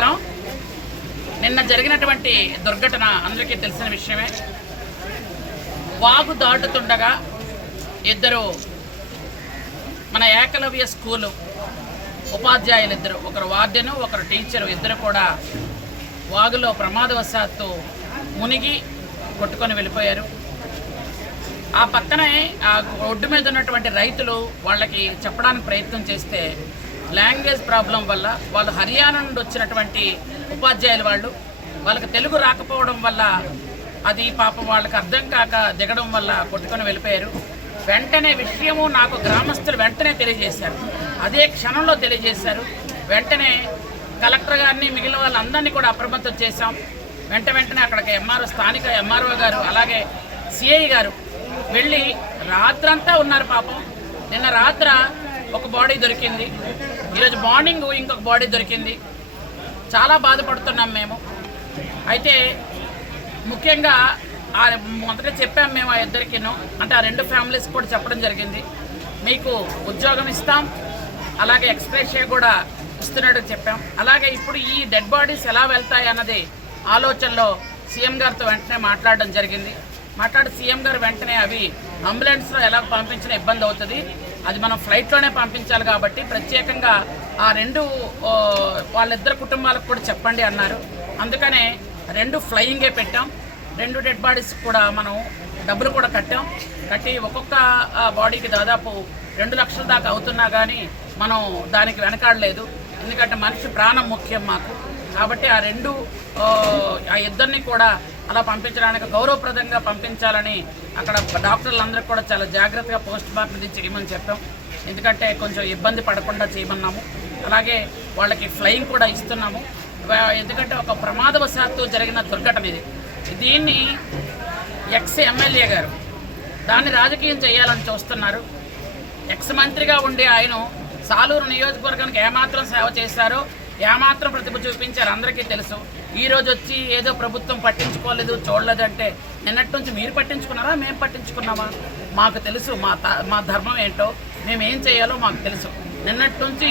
నమస్కారం. నిన్న జరిగినటువంటి దుర్ఘటన అందరికీ తెలిసిన విషయమే. వాగు దాటుతుండగా ఇద్దరు మన ఏకలవ్య స్కూలు ఉపాధ్యాయులు ఇద్దరు ఒకరు వార్డెను ఒకరు టీచరు ఇద్దరు కూడా వాగులో ప్రమాదవశాత్తు మునిగి కొట్టుకొని వెళ్ళిపోయారు. ఆ పక్కనే ఆ ఒడ్డు మీద ఉన్నటువంటి రైతులు వాళ్ళకి చెప్పడానికి ప్రయత్నం చేస్తే లాంగ్వేజ్ ప్రాబ్లం వల్ల వాళ్ళు హర్యానా నుండి వచ్చినటువంటి ఉపాధ్యాయులు వాళ్ళు వాళ్ళకి తెలుగు రాకపోవడం వల్ల అది పాపం వాళ్ళకి అర్థం కాక దిగడం వల్ల కొట్టుకొని వెళ్ళిపోయారు. వెంటనే విషయము నాకు గ్రామస్తులు వెంటనే తెలియజేశారు. అదే క్షణంలో తెలియజేశారు. వెంటనే కలెక్టర్ గారిని మిగిలిన వాళ్ళందరినీ కూడా అప్రమత్తం చేశాం. వెంట వెంటనే అక్కడికి ఎంఆర్ఓ స్థానిక ఎంఆర్ఓ గారు అలాగే సిఐ గారు వెళ్ళి రాత్రంతా ఉన్నారు పాపం. నిన్న రాత్ర ఒక బాడీ దొరికింది. ఈరోజు మార్నింగ్ ఇంకొక బాడీ దొరికింది. చాలా బాధపడుతున్నాం మేము. అయితే ముఖ్యంగా ఆ మొదట చెప్పాం మేము ఆ ఇద్దరికినో. అంటే ఆ రెండు ఫ్యామిలీస్ కూడా చెప్పడం జరిగింది. మీకు ఉద్యోగం ఇస్తాం. అలాగే ఎక్స్ప్రెషే కూడా ఇస్తున్నట్టు చెప్పాం. అలాగే ఇప్పుడు ఈ డెడ్ బాడీస్ ఎలా వెళ్తాయి అన్నది ఆలోచనలో సీఎం గారితో వెంటనే మాట్లాడడం జరిగింది. మాట్లాడి సీఎం గారు వెంటనే అవి అంబులెన్స్లో ఎలా పంపించిన ఇబ్బంది అవుతుంది. అది మనం ఫ్లైట్లోనే పంపించాలి కాబట్టి ప్రత్యేకంగా ఆ రెండు వాళ్ళిద్దరు కుటుంబాలకు కూడా చెప్పండి అన్నారు. అందుకనే రెండు ఫ్లయింగే పెట్టాం. రెండు డెడ్ బాడీస్ కూడా మనం డబ్బులు కూడా కట్టాం. కట్టి ఒక్కొక్క బాడీకి దాదాపు రెండు లక్షల దాకా అవుతున్నా కానీ మనం దానికి వెనకాడలేదు. ఎందుకంటే మనిషి ప్రాణం ముఖ్యం మాకు. కాబట్టి ఆ రెండు ఆ, ఆ ఇద్దరిని కూడా అలా పంపించడానికి గౌరవప్రదంగా పంపించాలని అక్కడ డాక్టర్లందరికీ కూడా చాలా జాగ్రత్తగా పోస్ట్ మార్టం ఇది చేయమని చెప్పాం. ఎందుకంటే కొంచెం ఇబ్బంది పడకుండా చేయమన్నాము. అలాగే వాళ్ళకి ఫ్లయింగ్ కూడా ఇస్తున్నాము. ఎందుకంటే ఒక ప్రమాదవశాత్తు జరిగిన దుర్ఘటన ఇది. దీన్ని ఎక్స్ ఎమ్మెల్యే గారు దాన్ని రాజకీయం చేయాలని చూస్తున్నారు. ఎక్స్ మంత్రిగా ఉండే ఆయన సాలూరు నియోజకవర్గానికి ఏమాత్రం సేవ చేశారో ఏమాత్రం ప్రతిభ చూపించారు? అందరికీ తెలుసు. ఈరోజు వచ్చి ఏదో ప్రభుత్వం పట్టించుకోలేదు చూడలేదు అంటే నిన్నటి నుంచి మీరు పట్టించుకున్నారా? మేము పట్టించుకున్నామా? మాకు తెలుసు మా మా ధర్మం ఏంటో. మేము ఏం చేయాలో మాకు తెలుసు. నిన్నటి నుంచి